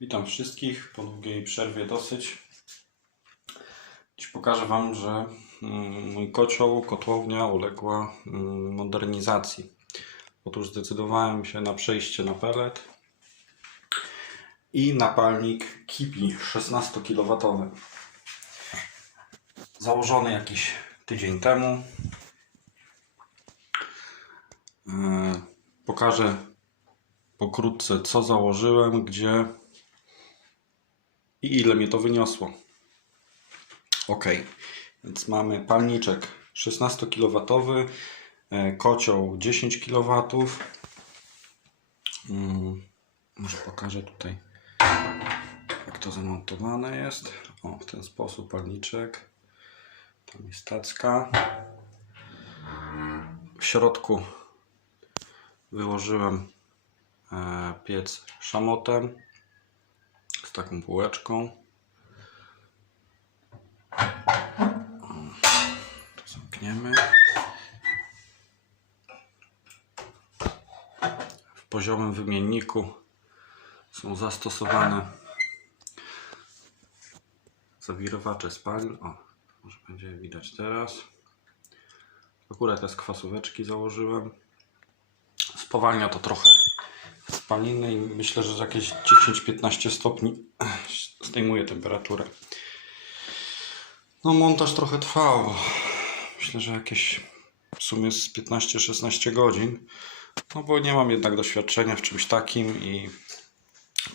Witam wszystkich po długiej przerwie dosyć. Dziś pokażę Wam, że mm, mój kocioł, kotłownia uległa mm, modernizacji. Otóż zdecydowałem się na przejście na pelet i napalnik Kipi 16 kW. Założony jakiś tydzień temu. E, Pokażę pokrótce co założyłem, gdzie i ile mnie to wyniosło. Ok, więc mamy palniczek 16 kW, e, kocioł 10 kW. Mm, może pokażę tutaj, jak to zamontowane jest. O, w ten sposób palniczek. Tam jest tacka. W środku wyłożyłem e, piec szamotem taką półeczką. To zamkniemy. W poziomym wymienniku są zastosowane zawirowacze spalin. O, może będzie widać teraz. Akurat te kwasóweczki założyłem. Spowalnia to trochę spaliny i myślę, że jakieś 10-15 stopni zdejmuje temperaturę. No montaż trochę trwał. Myślę, że jakieś w sumie z 15-16 godzin. No bo nie mam jednak doświadczenia w czymś takim i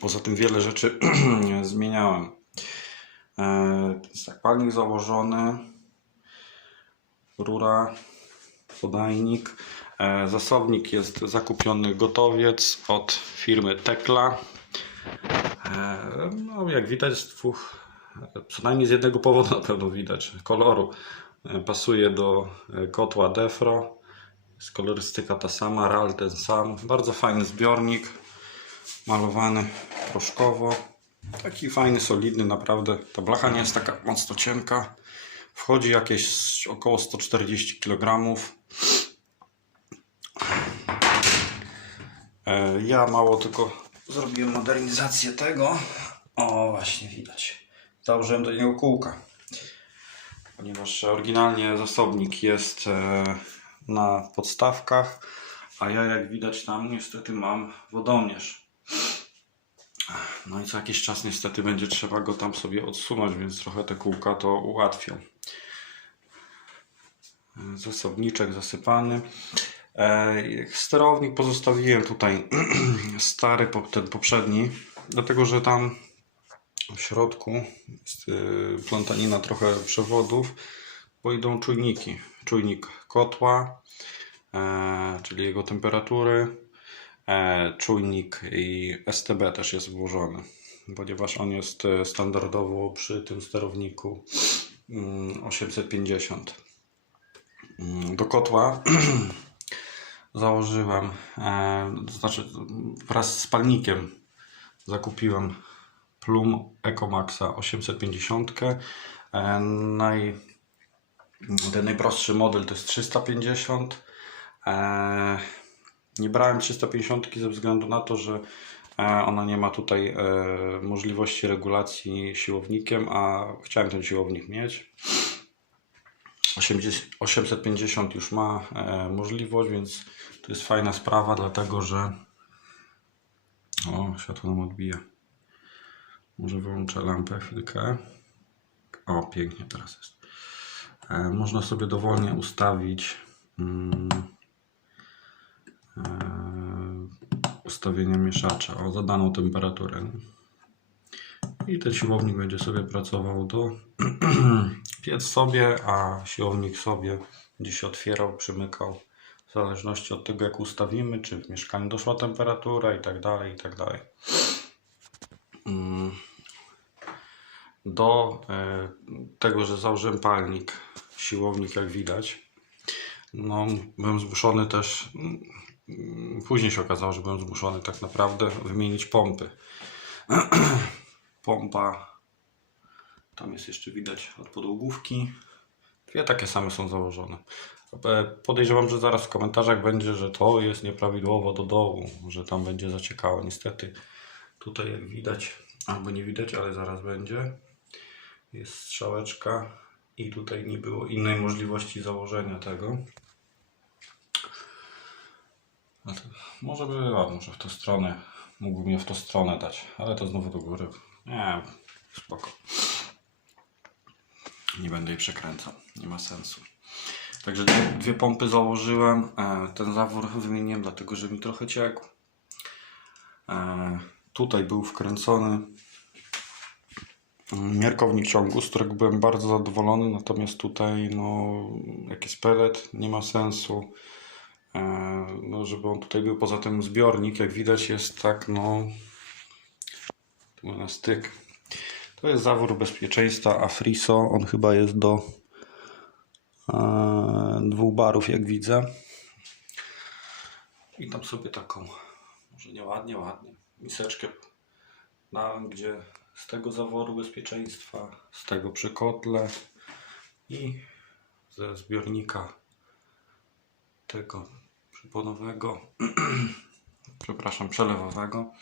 poza tym wiele rzeczy zmieniałem. E, tak, palnik założony, rura, podajnik. E, Zasobnik jest zakupiony gotowiec od firmy Tekla. E, No, jak widać, z dwóch, przynajmniej z jednego powodu na pewno widać, koloru. E, Pasuje do kotła Defro. Jest kolorystyka ta sama, RAL ten sam. Bardzo fajny zbiornik, malowany proszkowo. Taki fajny, solidny, naprawdę. Ta blacha nie jest taka mocno cienka. Wchodzi jakieś około 140 kg. Ja mało tylko zrobiłem modernizację tego. O, właśnie widać. Założyłem do niego kółka. Ponieważ oryginalnie zasobnik jest e, na podstawkach, a ja jak widać tam niestety mam wodomierz. No i co jakiś czas niestety będzie trzeba go tam sobie odsunąć, więc trochę te kółka to ułatwią. E, Zasobniczek zasypany. E, Sterownik pozostawiłem tutaj stary, ten poprzedni, dlatego że tam w środku jest y, plątanina trochę przewodów, bo idą czujniki. Czujnik kotła, e, czyli jego temperatury, e, czujnik i STB też jest włożony, ponieważ on jest standardowo przy tym sterowniku mm, 850. Mm, Do kotła założyłem, e, to znaczy wraz z palnikiem zakupiłem Plum Ecomaxa 850. E, naj, ten najprostszy model to jest 350. E, nie brałem 350 ze względu na to, że ona nie ma tutaj możliwości regulacji siłownikiem, a chciałem ten siłownik mieć. 80, 850 już ma możliwość, więc to jest fajna sprawa, dlatego że. O, światło nam odbija. Może wyłączę lampę chwilkę. O, pięknie teraz jest. E, można sobie dowolnie ustawić mm, e, ustawienie mieszacza o zadaną temperaturę. I ten siłownik będzie sobie pracował do piec sobie, a siłownik sobie się otwierał, przymykał. W zależności od tego, jak ustawimy, czy w mieszkaniu doszła temperatura i tak dalej, i tak dalej. Mm. Do e, tego, że założyłem palnik, siłownik, jak widać, no, byłem zmuszony też, mm, później się okazało, że byłem zmuszony tak naprawdę wymienić pompy. Pompa, tam jest jeszcze widać od podłogówki. Dwie takie same są założone. E, Podejrzewam, że zaraz w komentarzach będzie, że to jest nieprawidłowo do dołu, że tam będzie zaciekało. Niestety tutaj jak widać Albo nie widać, ale zaraz będzie. Jest strzałeczka i tutaj nie było innej możliwości założenia tego. A Może była, może w tę stronę. Mógłbym je w tą stronę dać, ale to znowu do góry. Nie, spoko. Nie będę jej przekręcał, nie ma sensu. Także dwie, pompy założyłem. E, ten zawór wymieniłem, dlatego że mi trochę ciekł. E, tutaj był wkręcony mm, miarkownik ciągu, z którego byłem bardzo zadowolony. Natomiast tutaj, no, jak jest pelet, nie ma sensu. E, no, żeby on tutaj był. Poza tym zbiornik, jak widać, jest tak, no, tu na styk. To jest zawór bezpieczeństwa Afriso. On chyba jest do dwóch barów, jak widzę. I tam sobie taką, może nie ładnie, ładnie, miseczkę dałem, gdzie z tego zaworu bezpieczeństwa, z tego przy kotle i ze zbiornika tego przyponowego, przepraszam, przelewowego.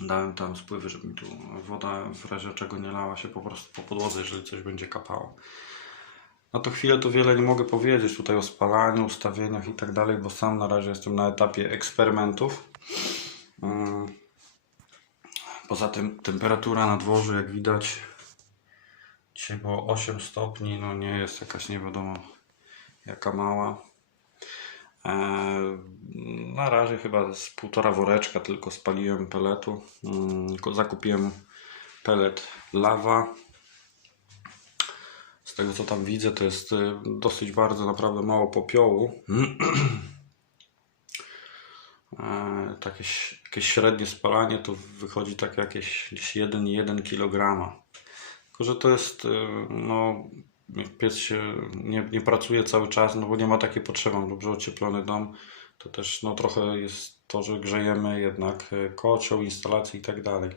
Dałem tam spływy, żeby mi tu woda w razie czego nie lała się po prostu po podłodze, jeżeli coś będzie kapało. Na to chwilę to wiele nie mogę powiedzieć tutaj o spalaniu, ustawieniach i tak dalej, bo sam na razie jestem na etapie eksperymentów. Mm. Poza tym temperatura na dworze, jak widać, dzisiaj było 8 stopni, no nie jest jakaś nie wiadomo jaka mała. Eee, Na razie chyba z półtora woreczka tylko spaliłem peletu. Mm, Zakupiłem pelet lawa. Z tego co tam widzę, to jest y, dosyć bardzo naprawdę mało popiołu. Eee, Takie jakieś średnie spalanie to wychodzi tak jakieś gdzieś 1,1 kg. Tylko, że to jest, y, no, piec się nie, nie pracuje cały czas, no bo nie ma takiej potrzeby, mam dobrze ocieplony dom, to też no trochę jest to, że grzejemy jednak y, kocioł, instalacje i tak dalej.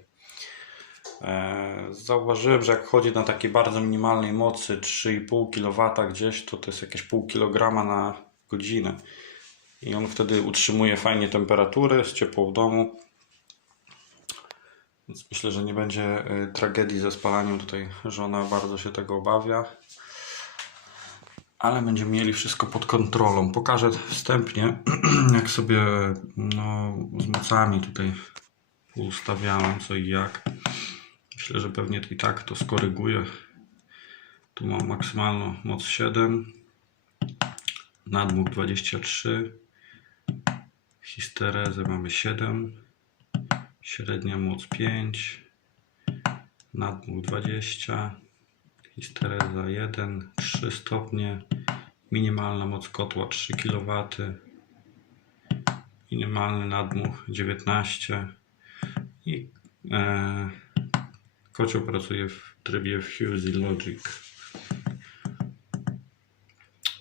E, Zauważyłem, że jak chodzi na takiej bardzo minimalnej mocy 3,5 kW gdzieś, to to jest jakieś pół kilograma na godzinę. I on wtedy utrzymuje fajnie temperaturę, jest ciepło w domu. Więc myślę, że nie będzie y, tragedii ze spalaniem. Tutaj żona bardzo się tego obawia. Ale będziemy mieli wszystko pod kontrolą. Pokażę wstępnie, jak sobie no, z mocami tutaj ustawiałem co i jak. Myślę, że pewnie i tak to skoryguję. Tu mam maksymalną moc 7, nadmuch 23, histerezę mamy 7, średnia moc 5, nadmuch 20, histereza 1, 3 stopnie, minimalna moc kotła 3 kW, minimalny nadmuch 19 i e, kocioł pracuje w trybie Fusey Logic.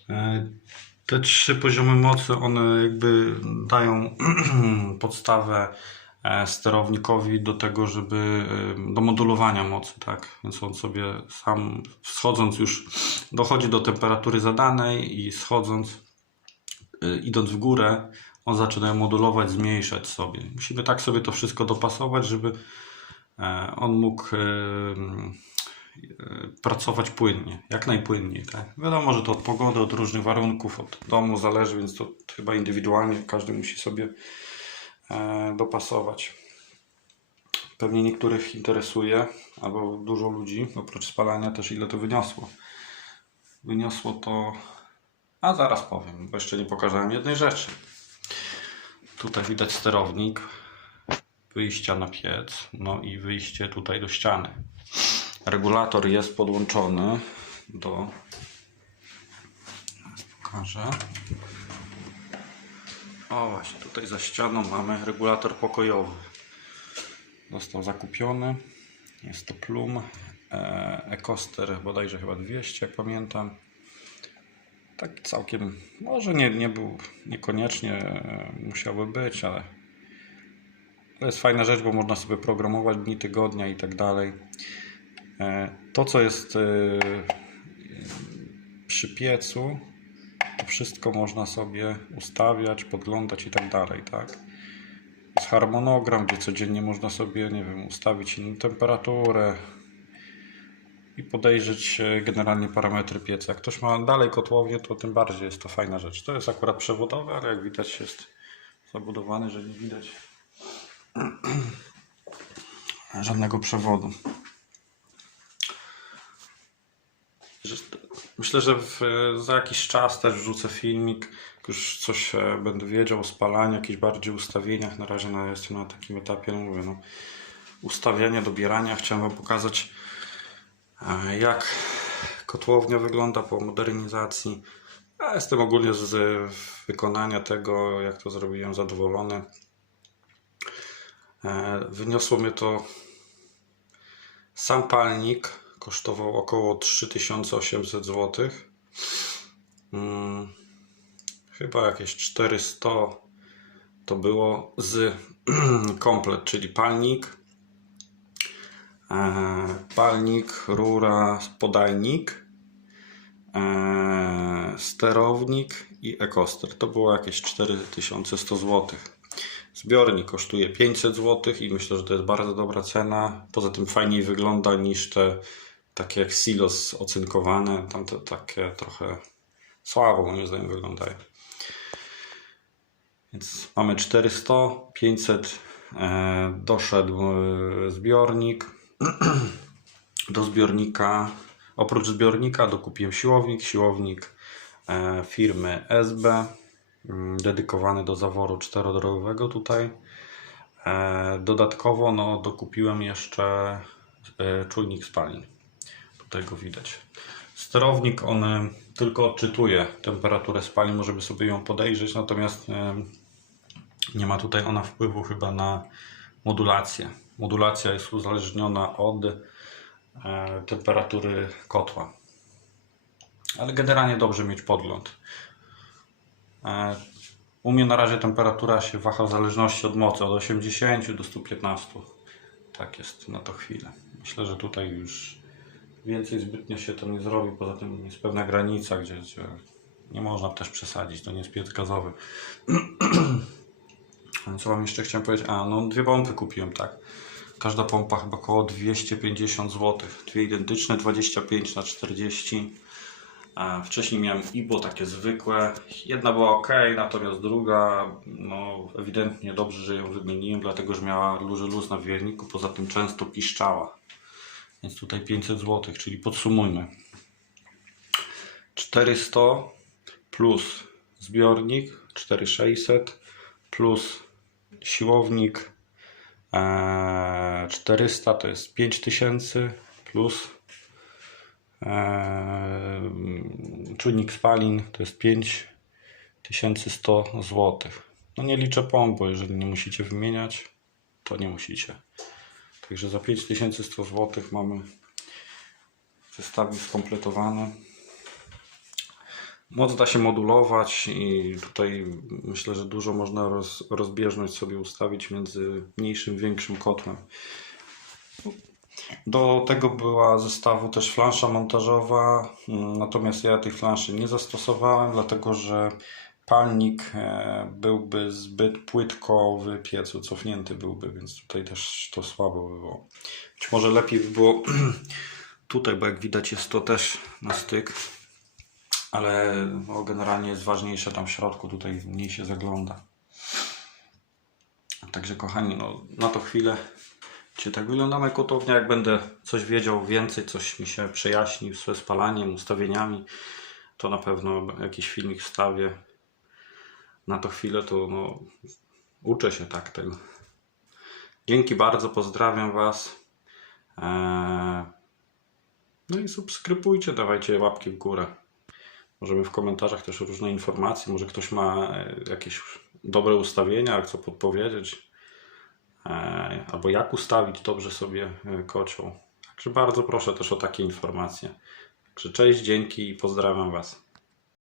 E, te trzy poziomy mocy, one jakby dają podstawę e, sterownikowi do tego, żeby e, do modulowania mocy, tak? Więc on sobie sam wschodząc już dochodzi do temperatury zadanej i schodząc, idąc w górę, on zaczyna modulować, zmniejszać sobie. Musimy tak sobie to wszystko dopasować, żeby on mógł e, e, pracować płynnie, jak najpłynniej. Tak? Wiadomo, że to od pogody, od różnych warunków, od domu zależy, więc to chyba indywidualnie każdy musi sobie e, dopasować. Pewnie niektórych interesuje, albo dużo ludzi, oprócz spalania też ile to wyniosło. Wyniosło to, a zaraz powiem, bo jeszcze nie pokazałem jednej rzeczy. Tutaj widać sterownik, wyjścia na piec, no i wyjście tutaj do ściany. Regulator jest podłączony do. Teraz pokażę. O, właśnie tutaj za ścianą mamy regulator pokojowy. Został zakupiony. Jest to Plum e, Ecoster, bodajże chyba 200, jak pamiętam. Tak całkiem, może nie, nie był, niekoniecznie e, musiałby być, ale to jest fajna rzecz, bo można sobie programować dni tygodnia i tak dalej. E, To, co jest e, przy piecu, to wszystko można sobie ustawiać, podglądać i tak dalej, tak? Z harmonogram, gdzie codziennie można sobie, nie wiem, ustawić inną temperaturę i podejrzeć e, generalnie parametry pieca. Jak ktoś ma dalej kotłownię, to tym bardziej jest to fajna rzecz. To jest akurat przewodowe, ale jak widać jest zabudowany, że nie widać żadnego przewodu. Myślę, że w, za jakiś czas też wrzucę filmik, już coś e, będę wiedział o spalaniu, jakichś bardziej ustawieniach. Na razie no, jestem na takim etapie, no mówię, no, ustawiania, dobierania. Chciałem Wam pokazać, e, jak kotłownia wygląda po modernizacji. Ja jestem ogólnie z wykonania tego, jak to zrobiłem, zadowolony. E, Wyniosło mnie to sam palnik kosztował około 3800 zł. Hmm, chyba jakieś 400 to było z komplet, czyli palnik, e, palnik, rura, podajnik, e, sterownik i ekoster. To było jakieś 4100 zł. Zbiornik kosztuje 500 zł i myślę, że to jest bardzo dobra cena. Poza tym fajniej wygląda niż te takie jak silos ocynkowane. Tamte takie trochę słabo moim zdaniem wyglądają. Więc mamy 400, 500 e, doszedł e, zbiornik. Do zbiornika, oprócz zbiornika dokupiłem siłownik, siłownik e, firmy SB dedykowany do zaworu czterodrogowego tutaj. E, Dodatkowo no, dokupiłem jeszcze e, czujnik spalin. Tutaj go widać. Sterownik on e, tylko odczytuje temperaturę spalin, możemy sobie ją podejrzeć, natomiast nie ma tutaj ona wpływu chyba na modulację. Modulacja jest uzależniona od temperatury kotła. Ale generalnie dobrze mieć podgląd. E, U mnie na razie temperatura się waha w zależności od mocy, od 80 do 115. Tak jest na to chwilę. Myślę, że tutaj już więcej zbytnio się to nie zrobi. Poza tym jest pewna granica, gdzie, gdzie nie można też przesadzić. To nie jest piec gazowy. Co Wam jeszcze chciałem powiedzieć? A, no dwie pompy kupiłem, tak. Każda pompa chyba około 250 zł. Dwie identyczne, 25 na 40 a wcześniej miałem IBO takie zwykłe. Jedna była ok, natomiast druga, no ewidentnie dobrze, że ją wymieniłem, dlatego że miała duży luz na wierniku, poza tym często piszczała. Więc tutaj 500 zł, czyli podsumujmy. 400 plus zbiornik 4600 plus siłownik e, 400 to jest 5000 plus czujnik spalin to jest 5100 zł. No nie liczę pomp, bo jeżeli nie musicie wymieniać, to nie musicie. Także za 5100 zł mamy zestawy skompletowane. Moc da się modulować i tutaj myślę, że dużo można roz, rozbieżność sobie ustawić między mniejszym, większym kotłem. Do tego była zestawu też flansza montażowa, mm, natomiast ja tej flanszy nie zastosowałem, dlatego że palnik e, byłby zbyt płytko w piecu, cofnięty byłby, więc tutaj też to słabo by było. Być może lepiej by było tutaj, bo jak widać jest to też na styk, ale no, generalnie jest ważniejsze tam w środku, tutaj mniej się zagląda. Także kochani, no, na to chwilę Dzisiaj tak wygląda moja kotownia. Jak będę coś wiedział więcej, coś mi się przejaśni ze spalaniem, ustawieniami, to na pewno jakiś filmik wstawię. Na to chwilę to no, uczę się tak tego. Dzięki bardzo, pozdrawiam Was. Eee, No i subskrybujcie, dawajcie łapki w górę. Możemy w komentarzach też różne informacje. Może ktoś ma e, jakieś dobre ustawienia, co podpowiedzieć. E, albo jak ustawić dobrze sobie e, kocioł. Także bardzo proszę też o takie informacje. Także cześć, dzięki i pozdrawiam Was.